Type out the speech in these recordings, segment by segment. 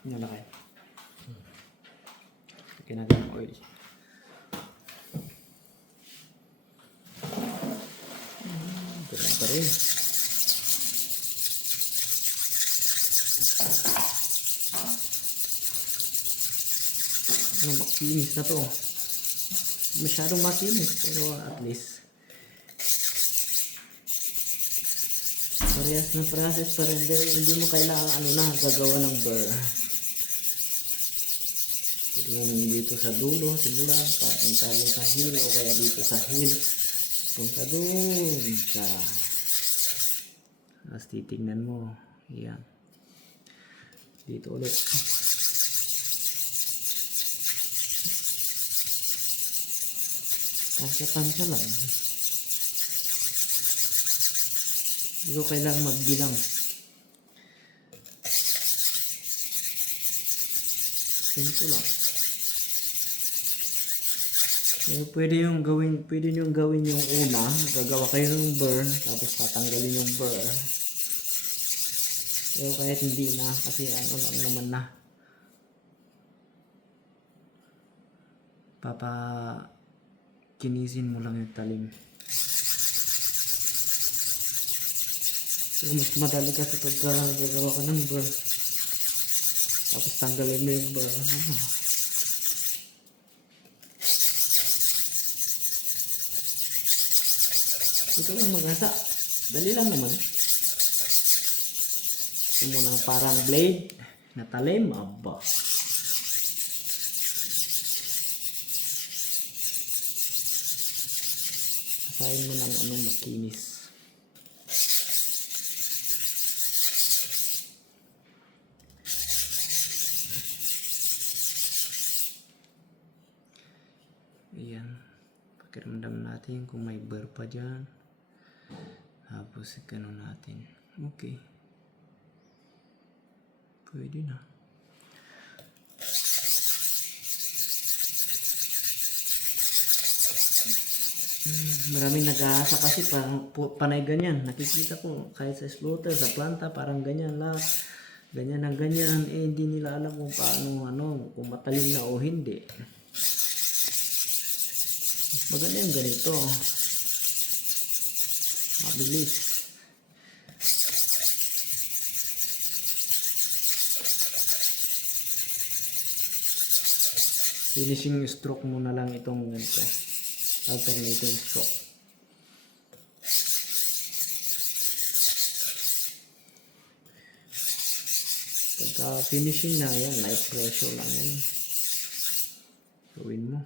Malaki. Lagyan natin ng oil. Ito lang pa rin. Makinis na to. Masyadong makinis, pero at least parehas na process pa rin. Hindi mo kailangan gagawa ng burr. Yung dito sa dulo, simula, papunta sa heel, o kaya dito sa heel, punta doon sa tapos titignan mo. Yan. Dito ulit. Tansya-tansya lang. Hindi ko kailangan magbilang. Ganito lang. Pwede nyo gawin yung una. Gagawa kayo ng burr, tapos tatanggalin yung burr. Pero kahit hindi na, kasi ano lang naman na. Kinisin mo lang yung talim. So, mas madali kasi pagka gagawa ka ng burr. Tapos tanggalin mo yung burr. Ito lang magasa. Dali lang naman. Ito muna parang blade na talim. Aba. Asahin mo ng makinis. Ayan. Pakiramdam natin kung may burr pa dyan. Tapos gano'n natin. Okay. Pwede na. Maraming nag-aasa kasi panay ganyan. Nakikita ko kahit sa slaughter, sa planta, parang ganyan lahat. Ganyan na ganyan. Hindi nila alam kung paano, kung matalim na o hindi. Maganda yung ganito. Mabilis. Finishing stroke mo na lang itong ganito. Alternating stroke. Pagka finishing na yan, light pressure lang yan. Gawin mo.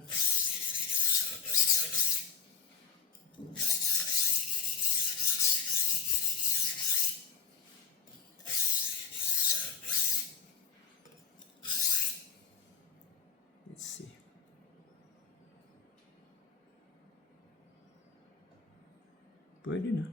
Let's see. Pwede na.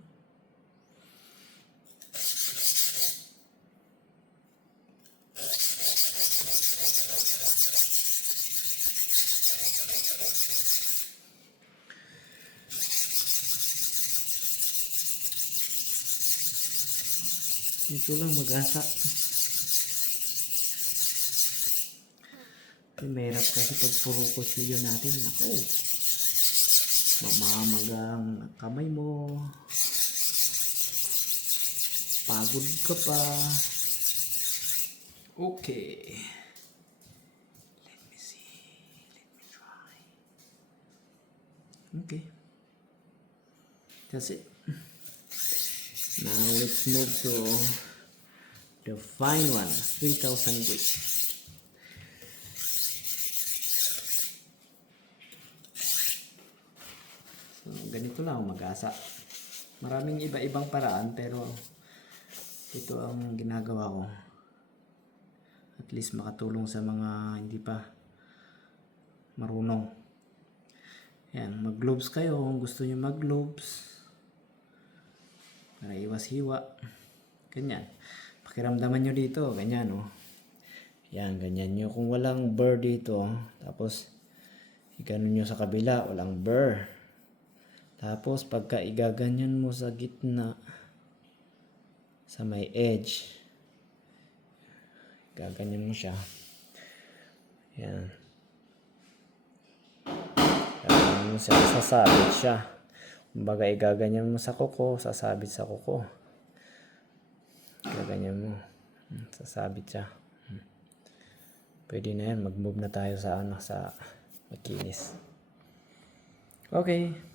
Ito lang mag-asa. Mahirap kasi pag puro kutsilyo natin. Ako. Mamamagang kamay mo. Pagod ka pa. Okay. Let me see. Let me try. Okay. That's it. Now let's move to the fine one. 3,000 grit. So, ganito lang mag-asa. Maraming iba-ibang paraan pero ito ang ginagawa ko. At least makatulong sa mga hindi pa marunong. Yan, mag-gloves kayo kung gusto niyo mag-gloves. Para iwas hiwa. Ganyan. Pakiramdaman nyo dito. Ganyan, oh. Yan, ganyan nyo. Kung walang burr dito, tapos iganon nyo sa kabila, walang burr. Tapos pagka igaganyan mo sa gitna, sa may edge, Gaganyan mo siya. Yan. Gaganyan mo siya. Sasabit siya. Kumbaga, igaganyan mo sa kuko, sasabit sa kuko. Gaganyan mo. Sasabit siya. Pwede na yan. Mag-move na tayo sa sa makinis. Okay.